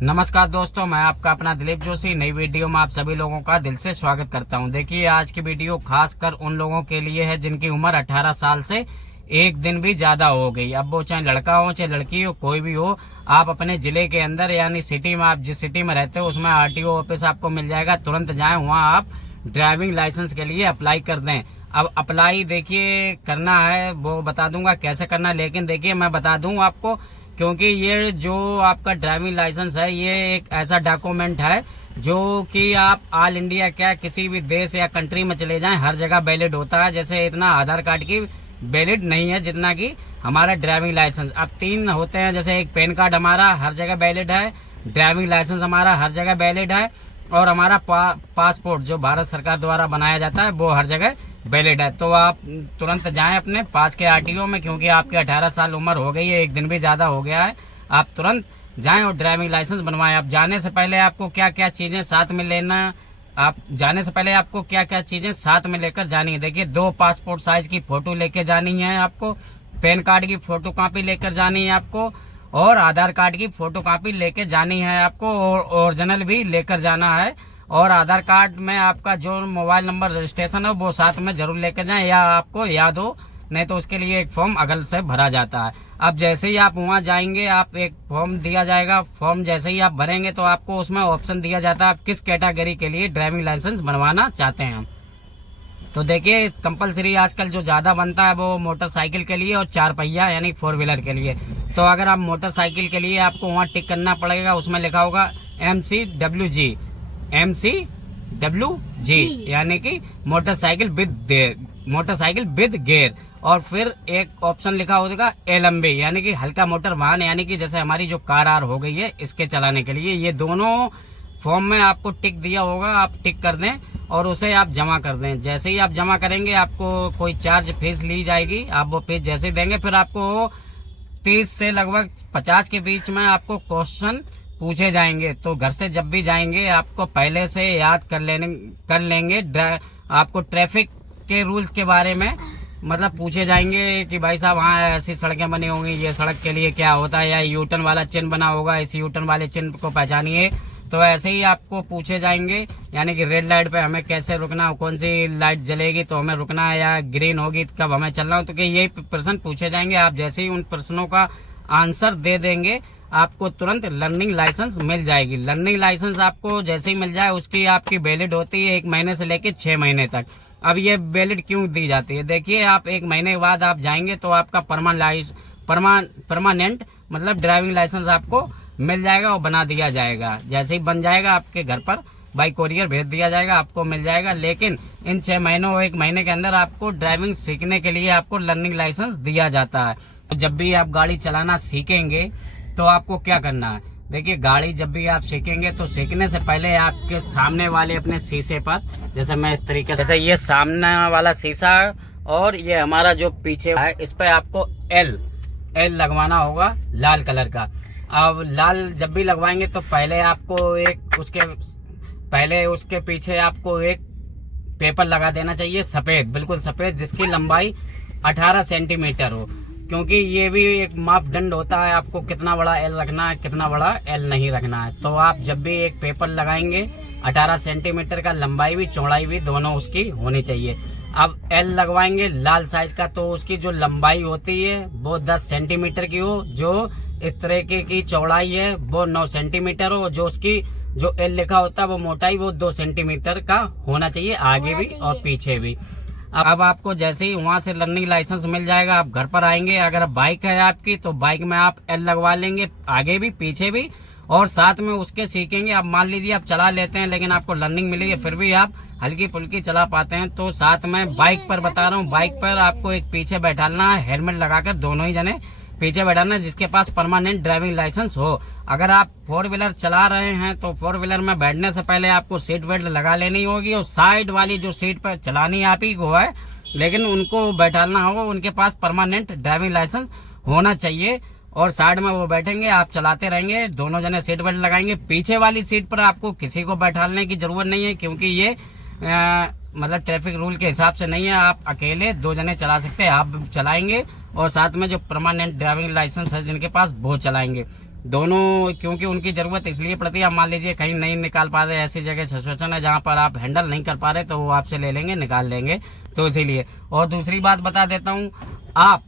नमस्कार दोस्तों, मैं आपका अपना दिलीप जोशी नई वीडियो में आप सभी लोगों का दिल से स्वागत करता हूं। देखिए, आज की वीडियो खासकर उन लोगों के लिए है जिनकी उम्र 18 साल से एक दिन भी ज्यादा हो गई। अब वो चाहे लड़का हो चाहे लड़की हो, कोई भी हो, आप अपने जिले के अंदर यानी सिटी में, आप जिस सिटी में रहते हो उसमें आरटीओ ऑफिस आपको मिल जाएगा। तुरंत जाएं, वहां आप ड्राइविंग लाइसेंस के लिए अप्लाई कर दें। अब अप्लाई देखिए करना है, वो बता दूंगा कैसे करना है, लेकिन देखिए मैं बता दूं आपको, क्योंकि ये जो आपका ड्राइविंग लाइसेंस है ये एक ऐसा डॉक्यूमेंट है जो कि आप ऑल इंडिया क्या किसी भी देश या कंट्री में चले जाएं हर जगह वैलिड होता है। जैसे इतना आधार कार्ड की वैलिड नहीं है जितना कि हमारा ड्राइविंग लाइसेंस। अब 3 होते हैं, जैसे एक पैन कार्ड हमारा हर जगह वैलिड है, ड्राइविंग लाइसेंस हमारा हर जगह वैलिड है, और हमारा पासपोर्ट जो भारत सरकार द्वारा बनाया जाता है वो हर जगह वैलिड है। तो आप तुरंत जाएं अपने पास के आरटीओ में, क्योंकि आपकी 18 साल उम्र हो गई है, एक दिन भी ज्यादा हो गया है। आप तुरंत जाएं और ड्राइविंग लाइसेंस बनवाएं। आप जाने से पहले आपको क्या क्या चीजें साथ में लेना, आप जाने से पहले आपको क्या क्या चीजें साथ में लेकर जानी है। देखिए, 2 पासपोर्ट साइज की फोटो लेके जानी है आपको, पैन कार्ड की फोटो कॉपी लेकर जानी है आपको, और आधार कार्ड की फोटो कॉपी लेके जानी है आपको, और ओरिजिनल भी लेकर जाना है। और आधार कार्ड में आपका जो मोबाइल नंबर रजिस्ट्रेशन है वो साथ में जरूर लेकर जाएं, या आपको याद हो, नहीं तो उसके लिए एक फॉर्म अगल से भरा जाता है। अब जैसे ही आप वहां जाएंगे, आप एक फॉर्म दिया जाएगा, फॉर्म जैसे ही आप भरेंगे तो आपको उसमें ऑप्शन दिया जाता है आप किस कैटेगरी के लिए ड्राइविंग लाइसेंस बनवाना चाहते हैं। तो देखिए, कंपलसरी आजकल जो ज्यादा बनता है वो मोटरसाइकिल के लिए और 4 पहिया यानी 4 व्हीलर के लिए। तो अगर आप मोटरसाइकिल के लिए, आपको वहाँ टिक करना पड़ेगा, उसमें लिखा होगा MCWG यानी कि मोटरसाइकिल विद गियर। और फिर एक ऑप्शन लिखा होगा LMB यानी कि हल्का मोटर वाहन, यानी कि जैसे हमारी जो कार आर हो गई है इसके चलाने के लिए। ये दोनों फॉर्म में आपको टिक दिया होगा, आप टिक कर दें और उसे आप जमा कर दें। जैसे ही आप जमा करेंगे आपको कोई चार्ज फीस ली जाएगी, आप वो फीस जैसे ही देंगे फिर आपको 30 से लगभग 50 के बीच में आपको क्वेश्चन पूछे जाएंगे। तो घर से जब भी जाएंगे आपको पहले से याद कर लेंगे। आपको ट्रैफिक के रूल्स के बारे में मतलब पूछे जाएंगे कि भाई साहब वहाँ ऐसी सड़कें बनी होंगी, ये सड़क के लिए क्या होता है, या यूटर्न वाला चिन्ह बना होगा, इस यूटर्न वाले चिन्ह को पहचानिए। तो ऐसे ही आपको पूछे जाएंगे, यानी कि रेड लाइट पे हमें कैसे रुकना, कौन सी लाइट जलेगी तो हमें रुकना है, या ग्रीन होगी कब हमें चलना हो। तो कि यही प्रश्न पूछे जाएंगे। आप जैसे ही उन प्रश्नों का आंसर दे देंगे आपको तुरंत लर्निंग लाइसेंस मिल जाएगी। लर्निंग लाइसेंस आपको जैसे ही मिल जाए उसकी आपकी वैलिड होती है 1 महीने से लेके 6 महीने तक। अब ये वैलिड क्यों दी जाती है, देखिए, आप 1 महीने के बाद आप जाएंगे तो आपका परमानेंट मतलब ड्राइविंग लाइसेंस आपको मिल जाएगा और बना दिया जाएगा। जैसे ही बन जाएगा आपके घर पर बाई कोरियर भेज दिया जाएगा, आपको मिल जाएगा। लेकिन इन 6 महीनों और 1 महीने के अंदर आपको ड्राइविंग सीखने के लिए आपको लर्निंग लाइसेंस दिया जाता है। जब भी आप गाड़ी चलाना सीखेंगे तो आपको क्या करना है, देखिए, गाड़ी जब भी आप सीखेंगे तो सीखने से पहले आपके सामने वाले अपने शीशे पर, जैसे मैं इस तरीके से, जैसे ये सामने वाला शीशा और ये हमारा जो पीछे है, इस पे आपको L लगवाना होगा लाल कलर का। अब लाल जब भी लगवाएंगे तो पहले आपको उसके पीछे आपको एक पेपर लगा देना चाहिए सफेद, बिल्कुल सफेद, जिसकी लंबाई 18 सेंटीमीटर हो, क्योंकि ये भी एक मापदंड होता है आपको कितना बड़ा L रखना है, कितना बड़ा L नहीं रखना है। तो आप जब भी एक पेपर लगाएंगे 18 सेंटीमीटर का, लंबाई भी चौड़ाई भी दोनों उसकी होनी चाहिए। अब L लगवाएंगे लाल साइज का, तो उसकी जो लंबाई होती है वो 10 सेंटीमीटर की हो, जो इस तरीके की चौड़ाई है वो 9 सेंटीमीटर हो, जो उसकी जो L लिखा होता है वो मोटाई वो 2 सेंटीमीटर का होना चाहिए, आगे भी और पीछे भी। अब आपको जैसे ही वहां से लर्निंग लाइसेंस मिल जाएगा, आप घर पर आएंगे, अगर बाइक है आपकी तो बाइक में आप L लगवा लेंगे, आगे भी पीछे भी, और साथ में उसके सीखेंगे। अब मान लीजिए आप चला लेते हैं लेकिन आपको लर्निंग मिली है, फिर भी आप हल्की फुल्की चला पाते हैं, तो साथ में बाइक पर बता रहा हूँ, बाइक पर आपको एक पीछे बैठाना है, हेलमेट लगाकर दोनों ही जने पीछे बैठाना, जिसके पास परमानेंट ड्राइविंग लाइसेंस हो। अगर आप 4 व्हीलर चला रहे हैं तो 4 व्हीलर में बैठने से पहले आपको सीट बेल्ट लगा लेनी होगी, और साइड वाली जो सीट पर चलानी आप ही को है लेकिन उनको बैठाना होगा, उनके पास परमानेंट ड्राइविंग लाइसेंस होना चाहिए, और साइड में वो बैठेंगे, आप चलाते रहेंगे, दोनों जने सीट बेल्ट लगाएंगे। पीछे वाली सीट पर आपको किसी को बैठाने की जरूरत नहीं है, क्योंकि ये मतलब ट्रैफिक रूल के हिसाब से नहीं है, आप अकेले 2 जने चला सकते हैं, आप चलाएंगे और साथ में जो परमानेंट ड्राइविंग लाइसेंस है जिनके पास वो चलाएंगे। दोनों, क्योंकि उनकी जरूरत इसलिए पड़ती है, आप मान लीजिए कहीं नहीं निकाल पा रहे, ऐसी जगह सिचुएशन है जहाँ पर आप हैंडल नहीं कर पा रहे, तो वो आपसे ले लेंगे, निकाल लेंगे, तो इसीलिए। और दूसरी बात बता देता हूँ, आप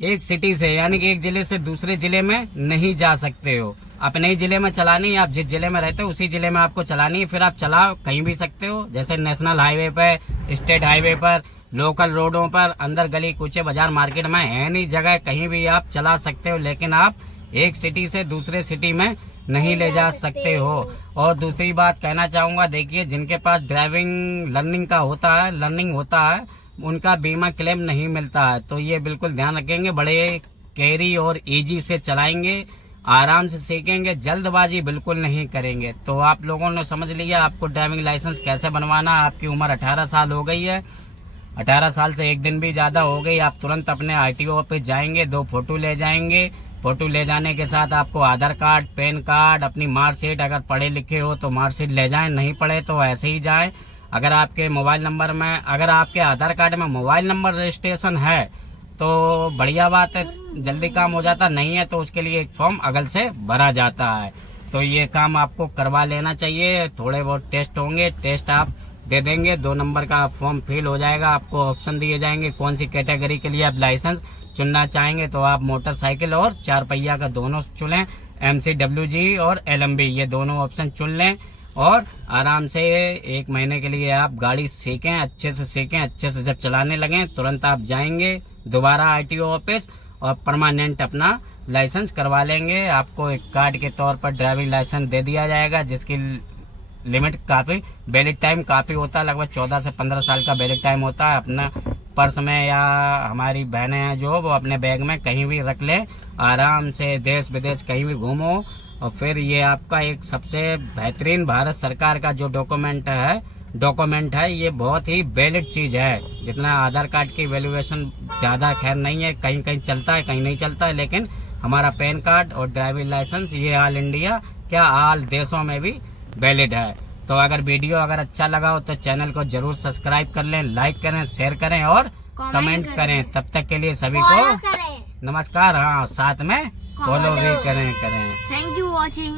एक सिटी से यानी कि एक जिले से दूसरे जिले में नहीं जा सकते हो। अपने ही जिले में चलानी है, आप जिस जिले में रहते हो उसी जिले में आपको चलानी है, फिर आप चला कहीं भी सकते हो, जैसे नेशनल हाईवे पे, स्टेट हाईवे पर, लोकल रोडों पर, अंदर गली कूचे बाजार मार्केट में, एनी जगह कहीं भी आप चला सकते हो, लेकिन आप एक सिटी से दूसरे सिटी में नहीं ले जा सकते हो। और दूसरी बात कहना चाहूँगा, देखिए जिनके पास ड्राइविंग लर्निंग होता है उनका बीमा क्लेम नहीं मिलता है, तो ये बिल्कुल ध्यान रखेंगे। बड़े कैरी और इजी से चलाएंगे, आराम से सीखेंगे, जल्दबाजी बिल्कुल नहीं करेंगे। तो आप लोगों ने समझ लिया आपको ड्राइविंग लाइसेंस कैसे बनवाना। आपकी उम्र 18 साल हो गई है, 18 साल से एक दिन भी ज़्यादा हो गई, आप तुरंत अपने RTO ऑफिस जाएंगे, 2 फोटो ले जाएंगे। फोटो ले जाने के साथ आपको आधार कार्ड, पैन कार्ड, अपनी मार्कशीट, अगर पढ़े लिखे हो तो मार्कशीट ले जाएं, नहीं पढ़े तो ऐसे ही जाएं। अगर आपके मोबाइल नंबर में, अगर आपके आधार कार्ड में मोबाइल नंबर रजिस्ट्रेशन है तो बढ़िया बात है, जल्दी काम हो जाता, नहीं है तो उसके लिए एक फॉर्म अगल से भरा जाता है। तो ये काम आपको करवा लेना चाहिए। थोड़े बहुत टेस्ट होंगे, टेस्ट आप दे देंगे, 2 नंबर का फॉर्म फिल हो जाएगा, आपको ऑप्शन दिए जाएंगे कौन सी कैटेगरी के लिए आप लाइसेंस चुनना चाहेंगे, तो आप मोटरसाइकिल और 4 पहिया का दोनों चुनें, MCWG और LMB, ये दोनों ऑप्शन चुन लें और आराम से 1 महीने के लिए आप गाड़ी सीखें, अच्छे से सीखें। अच्छे से जब चलाने लगें तुरंत आप जाएंगे दोबारा RTO ऑफिस और परमानेंट अपना लाइसेंस करवा लेंगे। आपको एक कार्ड के तौर पर ड्राइविंग लाइसेंस दे दिया जाएगा, जिसकी लिमिट काफ़ी, वैलिड टाइम काफ़ी होता है, लगभग 14 से 15 साल का वैलिड टाइम होता है। अपना पर्स में या हमारी बहनें हैं जो, वो अपने बैग में कहीं भी रख लें, आराम से देश विदेश कहीं भी घूमो। और फिर ये आपका एक सबसे बेहतरीन भारत सरकार का जो डॉक्यूमेंट है, ये बहुत ही वैलिड चीज़ है। जितना आधार कार्ड की वैल्यूएशन ज़्यादा खैर नहीं है, कहीं कहीं चलता है कहीं नहीं चलता है, लेकिन हमारा पैन कार्ड और ड्राइविंग लाइसेंस ये ऑल इंडिया क्या ऑल देशों में भी वैलिड है। तो अगर वीडियो अगर अच्छा लगा हो तो चैनल को जरूर सब्सक्राइब कर लें, लाइक करें, शेयर करें और कमेंट करें। तब तक के लिए सभी को नमस्कार। हाँ, साथ में फॉलो भी करें। Thank you watching.